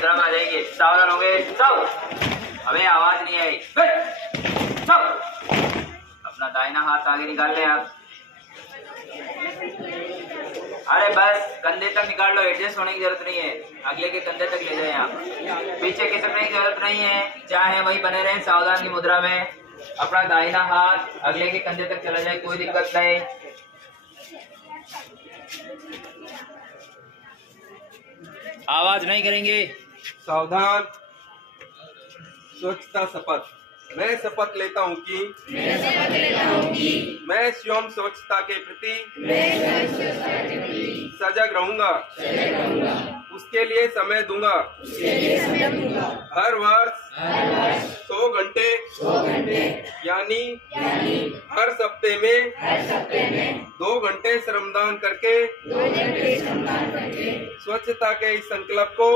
मुद्रा में आ जाएंगे। सावधान होंगे सब। हमें आवाज नहीं आई। सब अपना दाहिना हाथ आगे निकाल लें आप। अरे बस कंधे तक निकाल लो, एडजस्ट होने की जरूरत नहीं है। अगले के कंधे तक ले जाएं आप, पीछे खिसकने की जरूरत नहीं है। चाहे वही बने रहें सावधान की मुद्रा में। अपना दाहिना हाथ अगले के कंधे तक चला जाए, कोई दिक्कत नहीं। आवाज नहीं करेंगे। सावधान। स्वच्छता शपथ। मैं शपथ लेता हूँ कि मैं स्वयं स्वच्छता के प्रति सजग रहूंगा। उसके लिए समय दूंगा। हर वर्ष 100 घंटे यानी हर सप्ते में 2 घंटे श्रमदान करके स्वच्छता के इस संकल्प को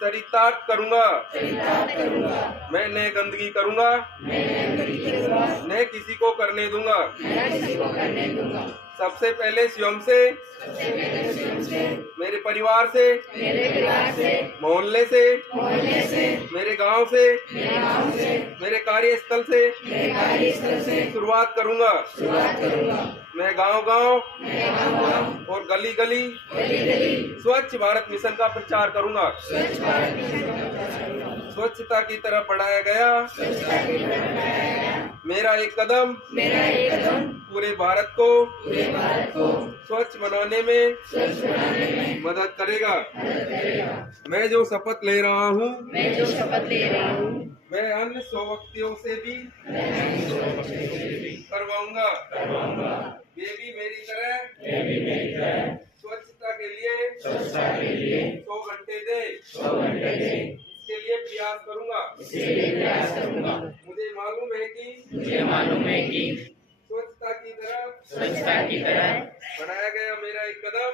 चरितार्थ करूंगा। मैं न गंदगी करूंगा, न किसी को करने दूंगा। सबसे पहले स्वयं से, मेरे परिवार से, मोहल्ले से, मेरे गांव से, मेरे कार्यस्थल से शुरुआत करूंगा। मैं गांव-गांव और गली-गली स्वच्छ भारत मिशन का प्रचार करूंगा। स्वच्छता की तरफ बढ़ाया गया मेरा एक कदम पूरे भारत को स्वच्छ बनाने में मदद करेगा। मैं जो शपथ ले रहा हूँ मैं अन्य 100 व्यक्तियों से भी करवाऊंगा। ये भी मेरी तरह स्वच्छता के लिए 100 घंटे दे। इसके लिए प्रयास करूंगा। मुझे मालूम है कि स्वच्छता की तरह बढ़ाया गया मेरा एक कदम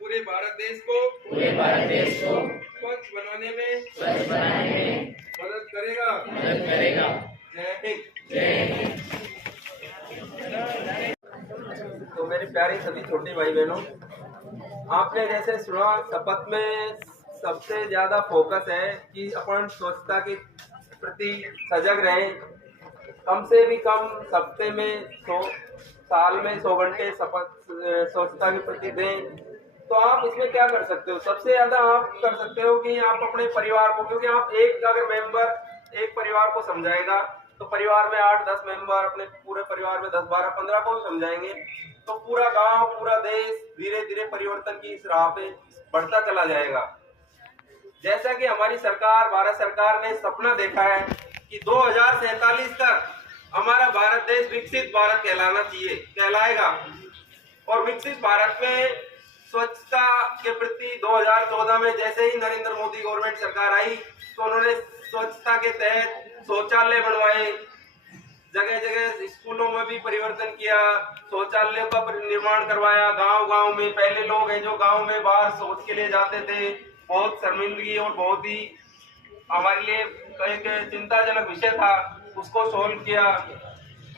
पूरे भारत देश को स्वच्छ बनाने में मदद करेगा। जय हिंद। तो मेरे प्यारे सभी छोटे भाई बहनों, आपने जैसे सुना शपथ में सबसे ज्यादा फोकस है कि अपन स्वच्छता के प्रति सजग रहें। कम से भी कम हफ्ते में 100 साल में 100 घंटे स्वच्छता के प्रति दें। तो आप इसमें क्या कर सकते हो? सबसे ज्यादा आप कर सकते हो कि आप अपने परिवार को, क्योंकि आप अगर मेंबर एक परिवार को समझाएगा तो परिवार में 8-10 मेंबर अपने पूरे परिवार में 10-12-15 को समझाएंगे तो पूरा गांव, पूरा देश धीरे धीरे परिवर्तन की इस राह पे बढ़ता चला जाएगा। जैसा कि हमारी सरकार, भारत सरकार ने सपना देखा है कि 2047 तक हमारा भारत देश विकसित भारत कहलाएगा। और विकसित भारत में स्वच्छता के प्रति 2014 में जैसे ही नरेंद्र मोदी गवर्नमेंट सरकार आई तो उन्होंने स्वच्छता के तहत शौचालय बनवाए, जगह जगह स्कूलों में भी परिवर्तन किया, शौचालयों का निर्माण करवाया। गांव-गांव में पहले लोग हैं जो गांव में बाहर शौच के लिए जाते थे, बहुत शर्मिंदगी और बहुत ही हमारे लिए एक चिंताजनक विषय था, उसको सोल्व किया।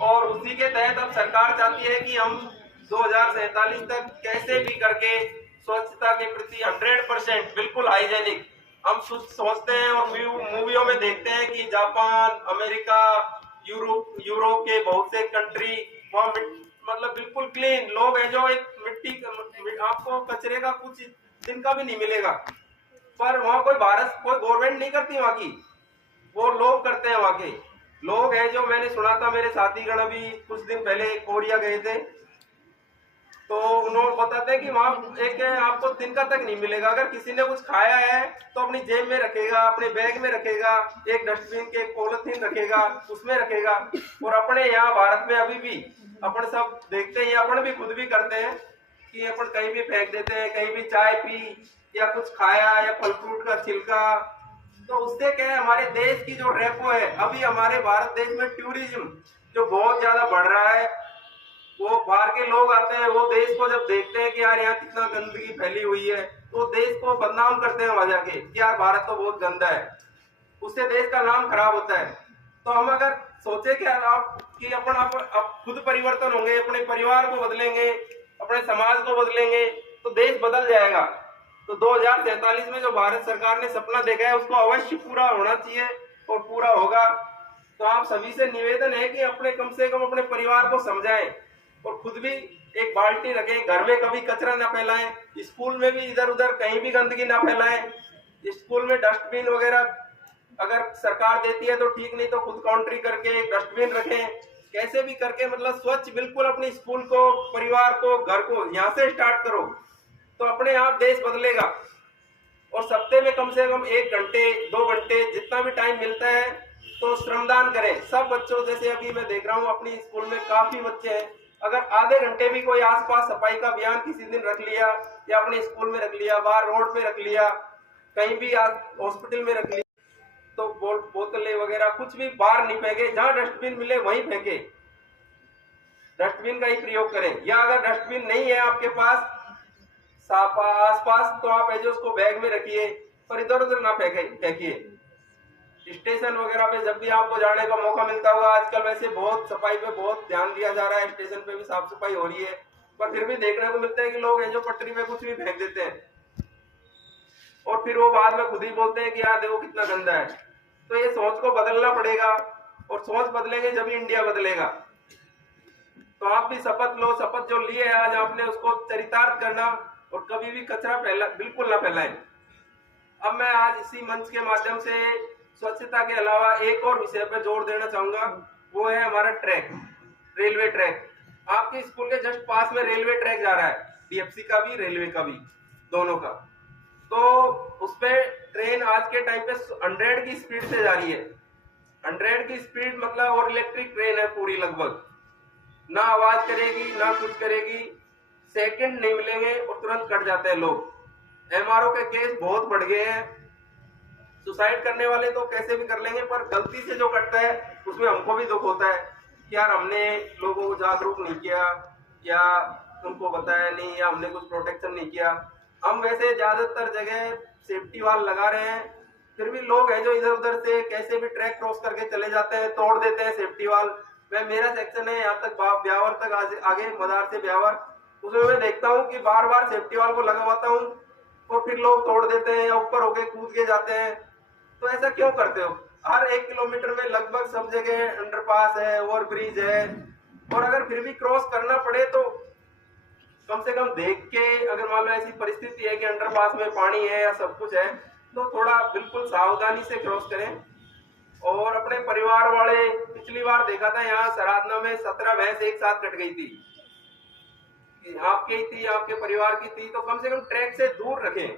और उसी के तहत अब सरकार चाहती है कि हम 2047 तक कैसे भी करके स्वच्छता के प्रति 100% बिल्कुल हाइजेनिक हम सोचते हैं और मूवियों में देखते हैं कि जापान, अमेरिका, यूरोप के बहुत से कंट्री वहाँ मतलब बिल्कुल क्लीन लोग हैं जो एक मिट्टी आपको कचरे का कुछ दिन का भी नहीं मिलेगा। पर वहाँ कोई गवर्नमेंट नहीं करती, वहाँ की वो लोग करते हैं। वहाँ के लोग हैं जो, मैंने सुना था मेरे साथीगण अभी कुछ दिन पहले कोरिया गए थे तो उन्होंने बताते हैं कि वहाँ एक आपको तिनका तक नहीं मिलेगा। अगर किसी ने कुछ खाया है तो अपनी जेब में रखेगा, अपने बैग में रखेगा, एक डस्टबिन के पॉलिथीन रखेगा, उसमें रखेगा। और अपने यहाँ भारत में अभी भी अपन सब देखते हैं, अपन भी खुद भी करते हैं कि अपन कहीं भी फेंक देते हैं, कहीं भी चाय पी या कुछ खाया या फल फ्रूट का छिलका। तो उससे क्या है, हमारे देश की जो रेपो है, अभी हमारे भारत देश में टूरिज्म जो बहुत ज्यादा बढ़ रहा है, वो बाहर के लोग आते हैं, वो देश को जब देखते हैं कि यार यहाँ कितना गंदगी फैली हुई है तो देश को बदनाम करते हैं वहां जाके कि यार भारत तो बहुत गंदा है, उससे देश का नाम खराब होता है। तो हम अगर सोचे कि आप खुद परिवर्तन होंगे, अपने परिवार को बदलेंगे, अपने समाज को बदलेंगे तो देश बदल जाएगा। तो 2047 में जो भारत सरकार ने सपना देखा है उसको अवश्य पूरा होना चाहिए और पूरा होगा। तो आप सभी से निवेदन है कि अपने कम से कम अपने परिवार को समझाएं और खुद भी एक बाल्टी रखें, घर में कभी कचरा ना फैलाएं, स्कूल में भी इधर उधर कहीं भी गंदगी ना फैलाएं। स्कूल में डस्टबिन वगैरह अगर सरकार देती है तो ठीक, नहीं तो खुद काउंट्री करके एक डस्टबिन रखें, कैसे भी करके मतलब स्वच्छ बिल्कुल अपने स्कूल को, परिवार को, घर को यहाँ से स्टार्ट करो तो अपने आप देश बदलेगा। और सप्ताह में कम से कम 1 घंटे 2 घंटे जितना भी टाइम मिलता है तो श्रमदान करें सब बच्चों। जैसे अभी मैं देख रहा हूँ अपनी स्कूल में काफी बच्चे हैं, अगर आधे घंटे भी कोई आसपास सफाई का अभियान किसी दिन रख लिया या अपने स्कूल में रख लिया, बाहर रोड पे रख लिया, कहीं भी हॉस्पिटल में रख लिया, तो बोतलें वगैरह कुछ भी बाहर नहीं फेंके, जहां डस्टबिन मिले वहीं फेंके, डस्टबिन का ही प्रयोग करें। या अगर डस्टबिन नहीं है आपके पास आसपास तो आप ऐसे उसको बैग में रखिए, पर इधर उधर ना फेंकिए। स्टेशन वगैरह पे जब भी आपको जाने का मौका मिलता हुआ, आजकल वैसे बहुत सफाई पे बहुत ध्यान दिया जा रहा है, स्टेशन पे भी साफ सफाई हो रही है, पर फिर भी देखने को मिलता है कि लोग हैं जो पटरी पे कुछ भी फेंक देते हैं और फिर वो बाद में खुद ही बोलते हैं कि यार देखो कितना गंदा है। तो ये सोच को बदलना पड़ेगा और सोच बदलेंगे जब इंडिया बदलेगा। तो आप भी शपथ लो, शपथ जो लिए है आज आपने उसको चरितार्थ करना और कभी भी कचरा बिल्कुल ना फैलाएं। अब मैं आज इसी मंच के माध्यम से स्वच्छता के अलावा एक और विषय पर जोर देना चाहूंगा, वो है हमारा ट्रैक, रेलवे ट्रैक। आपके स्कूल के जस्ट पास में रेलवे ट्रैक जा रहा है, डीएफसी का भी रेलवे का भी, दोनों का। तो उसपे ट्रेन आज के टाइम पे 100 की स्पीड से जा रही है, 100 की स्पीड मतलब, और इलेक्ट्रिक ट्रेन है पूरी, लगभग ना आवाज करेगी ना कुछ करेगी, सेकंड नहीं मिलेंगे और तुरंत कट जाते हैं लोग। एमआरओ के केस बहुत बढ़ गए हैं, सुसाइड करने वाले तो कैसे भी कर लेंगे, पर गलती से जो कटता है उसमें हमको भी दुख होता है कि यार हमने लोगों को जागरूक नहीं किया या उनको बताया नहीं या हमने कुछ प्रोटेक्शन नहीं किया। हम वैसे ज्यादातर जगह सेफ्टी वाल लगा रहे हैं, फिर भी लोग हैं जो इधर उधर से कैसे भी ट्रैक क्रॉस करके चले जाते हैं, तोड़ देते हैं सेफ्टी वाल। मैं, मेरा सेक्शन है यहाँ तक ब्यावर तक, आगे मदार से ब्यावर, उसमें मैं देखता हूँ कि बार बार सेफ्टी वाल को लगवाता हूँ और फिर लोग तोड़ देते हैं या ऊपर होके कूद के जाते हैं। तो ऐसा क्यों करते हो? हर 1 किलोमीटर में लगभग सब जगह अंडरपास है, ओवरब्रिज है, और अगर फिर भी क्रॉस करना पड़े तो कम से कम देख के, अगर मान लो ऐसी परिस्थिति है कि अंडरपास में पानी है या सब कुछ है, तो थोड़ा बिल्कुल सावधानी से क्रॉस करें। और अपने परिवार वाले, पिछली बार देखा था यहाँ सराधना में 17 भैंस एक साथ कट गई थी, आपकी ही थी, आपके परिवार की थी। तो कम से कम ट्रैक से दूर रखें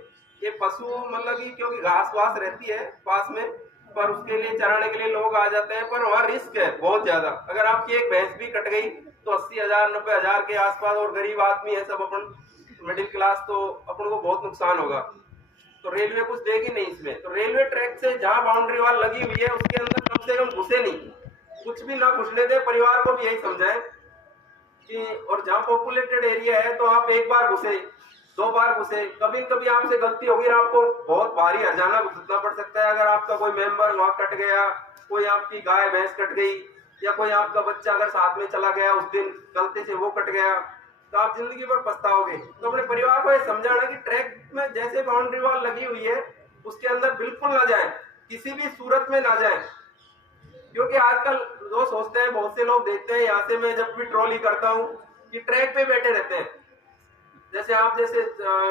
ये पशु, मतलब कि क्योंकि घास वास रहती है पास में, पर उसके लिए चराने के लिए लोग आ जाते हैं, पर वहाँ रिस्क है बहुत ज्यादा। अगर आपकी एक भैंस भी कट गई तो 80,000 90,000 के आसपास, और गरीब आदमी है सब, अपन मिडिल क्लास, तो अपन को बहुत नुकसान होगा। तो रेलवे कुछ देगी नहीं इसमें। तो रेलवे ट्रैक से जहाँ बाउंड्री वाल लगी हुई है उसके अंदर कम से कम घुसे नहीं, कुछ भी ना घुसने दे। परिवार को भी यही समझाएं कि, और जहाँ पॉपुलेटेड एरिया है तो आप 1 बार घुसे, 2 बार घुसे, कभी कभी आपसे गलती होगी और आपको बहुत भारी हर्जाना भुगतना पड़ सकता है। अगर आपका कोई मेंबर वहां कट गया, कोई आपकी गाय भैंस कट गई, या कोई आपका बच्चा अगर साथ में चला गया उस दिन गलती से वो कट गया, तो आप जिंदगी भर पछताओगे। तो अपने परिवार को ये समझाना कि ट्रैक में जैसे बाउंड्री वॉल लगी हुई है उसके अंदर बिल्कुल ना जाए, किसी भी सूरत में ना जाए। क्योंकि आजकल जो सोचते हैं, बहुत से लोग देखते हैं, यहाँ से मैं जब भी ट्रॉली करता हूँ कि ट्रैक पे बैठे रहते हैं। जैसे आप जैसे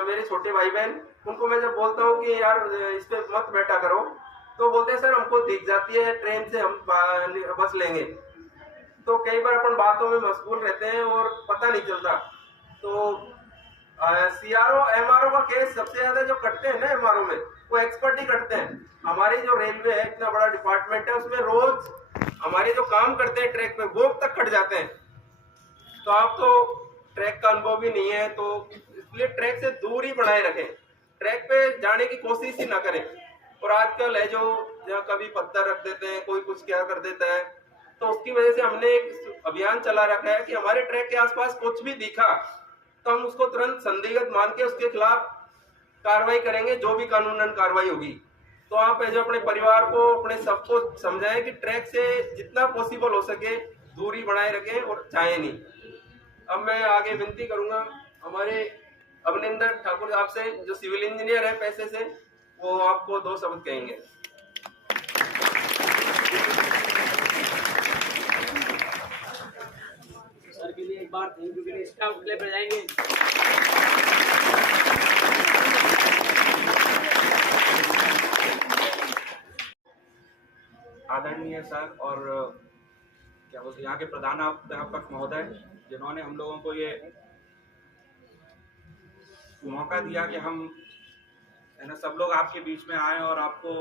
मेरे छोटे भाई बहन, उनको मैं जब बोलता हूँ कि यार इस पे मत बैठा करो, तो बोलते हैं सर हमको दिख जाती है ट्रेन से, हम बस लेंगे। तो कई बार अपन बातों में मशगूल रहते हैं और पता नहीं चलता। तो सीआरओ एमआरओ का केस सबसे ज्यादा जो कटते हैं ना एमआरओ में, वो एक्सपर्ट ही कटते हैं। हमारी जो रेलवे है, इतना बड़ा डिपार्टमेंट है, उसमें रोज हमारे जो काम करते हैं ट्रैक पे वो तक कट जाते हैं। तो आप तो ट्रैक का अनुभव भी नहीं है, तो इसलिए ट्रैक से दूर ही बनाए रखें, ट्रैक पे जाने की कोशिश ही ना करें। और आजकल है जो जहाँ कभी पत्थर रख देते हैं, कोई कुछ क्या कर देता है, तो उसकी वजह से हमने एक अभियान चला रखा है कि हमारे ट्रैक के आसपास कुछ भी दिखा तो हम उसको तुरंत संदिग्ध मान के उसके खिलाफ कार्रवाई करेंगे, जो भी कानूनन कार्रवाई होगी। तो आप जो अपने परिवार को, अपने सबको समझाएं कि ट्रैक से जितना पॉसिबल हो सके दूरी बनाए रखें और जाएं नहीं। अब मैं आगे विनती करूंगा हमारे अवनिंदर ठाकुर आपसे, जो सिविल इंजीनियर है पैसे से, वो आपको 2 शब्द कहेंगे। सर के लिए एक बार थैंक यू के लिए स्टाफ के लिए बजाएंगे। आदरणीय सर और क्या बोलते यहाँ के प्रधानाध्यापक महोदय, जिन्होंने हम लोगों को ये मौका दिया कि हम है ना सब लोग आपके बीच में आए और आपको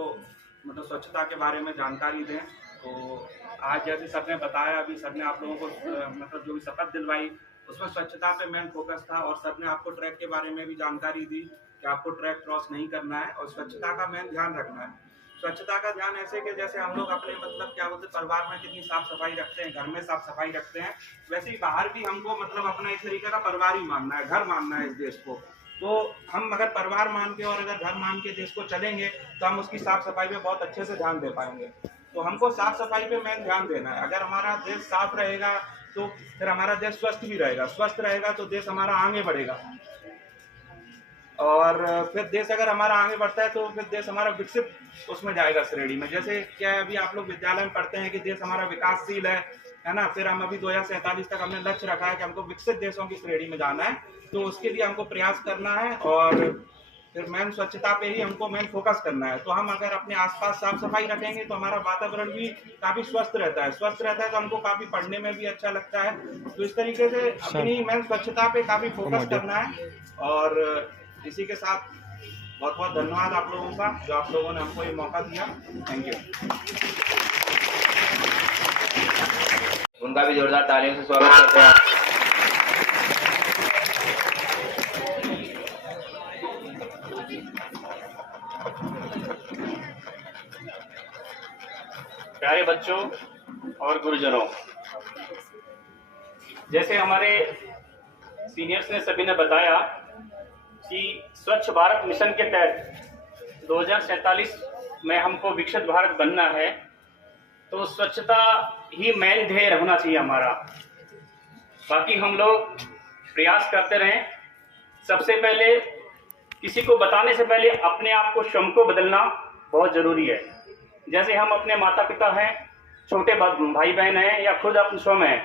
मतलब स्वच्छता के बारे में जानकारी दें। तो आज जैसे सर ने बताया, अभी सर ने आप लोगों को मतलब जो भी शपथ दिलवाई उसमें स्वच्छता पे मेन फोकस था, और सर ने आपको ट्रैक के बारे में भी जानकारी दी कि आपको ट्रैक क्रॉस नहीं करना है और स्वच्छता का मेन ध्यान रखना है। स्वच्छता का ध्यान ऐसे कि जैसे हम लोग अपने मतलब क्या बोलते परिवार में कितनी साफ सफाई रखते हैं, घर में साफ सफाई रखते हैं, वैसे ही बाहर भी हमको मतलब अपना एक तरीके का परिवार ही मानना है, घर मानना है इस देश को। तो हम अगर परिवार मान के और अगर घर मान के देश को चलेंगे तो हम उसकी साफ सफाई पे बहुत अच्छे से ध्यान दे पाएंगे। तो हमको साफ सफाई पे मेन ध्यान देना है। अगर हमारा देश साफ रहेगा तो फिर हमारा देश स्वस्थ भी रहेगा, स्वस्थ रहेगा तो देश हमारा आगे बढ़ेगा, और फिर देश अगर हमारा आगे बढ़ता है तो फिर देश हमारा विकसित उसमें जाएगा श्रेणी में। जैसे क्या है, अभी आप लोग विद्यालय में पढ़ते हैं कि देश हमारा विकासशील है ना। फिर हम अभी 2047 तक हमने लक्ष्य रखा है कि हमको विकसित देशों की श्रेणी में जाना है, तो उसके लिए हमको प्रयास करना है और फिर मेन स्वच्छता पे ही हमको मेन फोकस करना है। तो हम अगर अपने आसपास साफ सफाई रखेंगे तो हमारा वातावरण भी काफ़ी स्वस्थ रहता है, तो हमको काफ़ी पढ़ने में भी अच्छा लगता है। तो इस तरीके से अपनी मेन स्वच्छता पे काफ़ी फोकस करना है। और इसी के साथ बहुत बहुत धन्यवाद आप लोगों का, जो आप लोगों ने हमको ये मौका दिया। Thank you. उनका भी जोरदार तालियों से स्वागत करते हैं। प्यारे बच्चों और गुरुजनों, जैसे हमारे सीनियर्स ने सभी ने बताया कि स्वच्छ भारत मिशन के तहत 2047 में हमको विकसित भारत बनना है, तो स्वच्छता ही मेन ध्येय होना चाहिए हमारा। बाकी हम लोग प्रयास करते रहें। सबसे पहले किसी को बताने से पहले अपने आप को स्वयं को बदलना बहुत ज़रूरी है। जैसे हम अपने माता पिता हैं, छोटे भाई बहन हैं, या खुद अपने स्वयं हैं,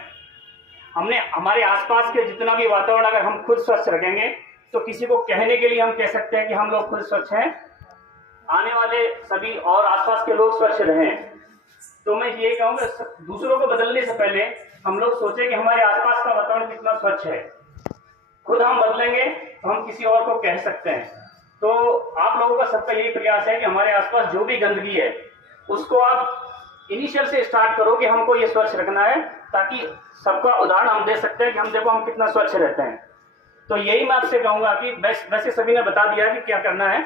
हमने हमारे आसपास के जितना भी वातावरण अगर हम खुद स्वच्छ रखेंगे तो किसी को कहने के लिए हम कह सकते हैं कि हम लोग खुद स्वच्छ हैं, आने वाले सभी और आसपास के लोग स्वच्छ रहें। तो मैं ये कहूँगा, दूसरों को बदलने से पहले हम लोग सोचें कि हमारे आसपास का वातावरण कितना स्वच्छ है। खुद हम बदलेंगे तो हम किसी और को कह सकते हैं। तो आप लोगों का सबका यही प्रयास है कि हमारे आसपास जो भी गंदगी है उसको आप इनिशियल से स्टार्ट करो कि हमको ये स्वच्छ रखना है, ताकि सबका उदाहरण हम दे सकते हैं कि हम देखो हम कितना स्वच्छ रहते हैं। तो यही मैं आपसे कहूँगा कि वैसे सभी ने बता दिया कि क्या करना है,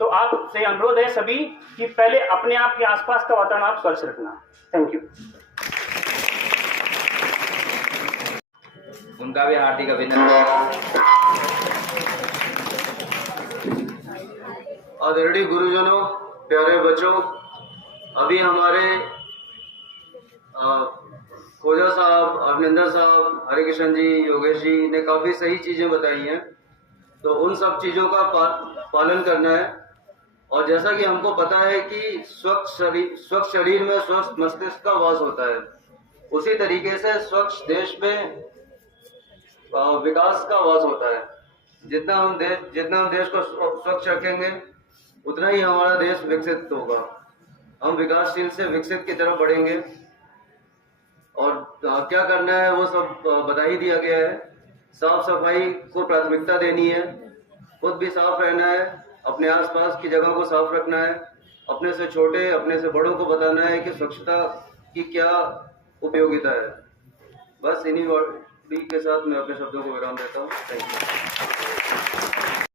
तो आपसे अनुरोध है सभी कि पहले अपने आप के आसपास का वातावरण आप स्वच्छ रखना। Thank you. उनका भी हार्दिक अभिनंदन। आदरणीय गुरुजनों, प्यारे बच्चों, अभी हमारे खोजा साहब, अभिनंदन साहब, हरे कृष्ण जी, योगेश जी ने काफ़ी सही चीज़ें बताई हैं। तो उन सब चीज़ों का पालन करना है। और जैसा कि हमको पता है कि स्वच्छ शरीर में स्वस्थ मस्तिष्क का वास होता है, उसी तरीके से स्वच्छ देश में विकास का वास होता है। जितना हम देश को स्वच्छ रखेंगे उतना ही हमारा देश विकसित होगा। हम विकासशील से विकसित की तरफ बढ़ेंगे। और क्या करना है वो सब बता ही दिया गया है। साफ सफाई को प्राथमिकता देनी है, खुद भी साफ रहना है, अपने आसपास की जगह को साफ रखना है, अपने से छोटे अपने से बड़ों को बताना है कि स्वच्छता की क्या उपयोगिता है। बस इन्हीं वर्ड के साथ मैं अपने शब्दों को विराम देता हूँ। Thank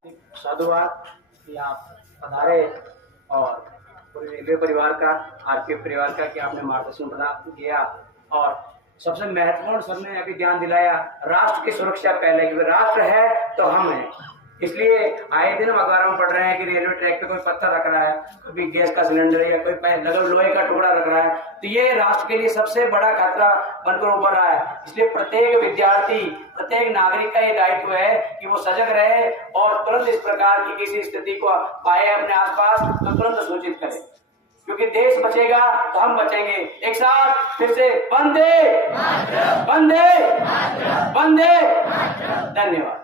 you. साधुवाद कि आप पधारे और पूरे रेलवे परिवार का, आरपीएफ परिवार का कि आपने मार्गदर्शन प्रदान किया। और सबसे महत्वपूर्ण सर ने अभी ध्यान दिलाया, राष्ट्र की सुरक्षा पहले, क्योंकि राष्ट्र है तो हम हैं। इसलिए आए दिन हम अखबारों में पढ़ रहे हैं कि रेलवे ट्रैक पे कोई पत्थर रख रहा है, कोई गैस का सिलेंडर या कोई लोहे का टुकड़ा रख रहा है, तो ये राष्ट्र के लिए सबसे बड़ा खतरा बनकर उभर रहा है। इसलिए प्रत्येक विद्यार्थी, प्रत्येक नागरिक का ये दायित्व है कि वो सजग रहे और तुरंत इस प्रकार की किसी स्थिति को पाए अपने आसपास तो तुरंत सूचित करे, क्योंकि देश बचेगा तो हम बचेंगे। एक साथ फिर से वंदे वंदे वंदे। धन्यवाद।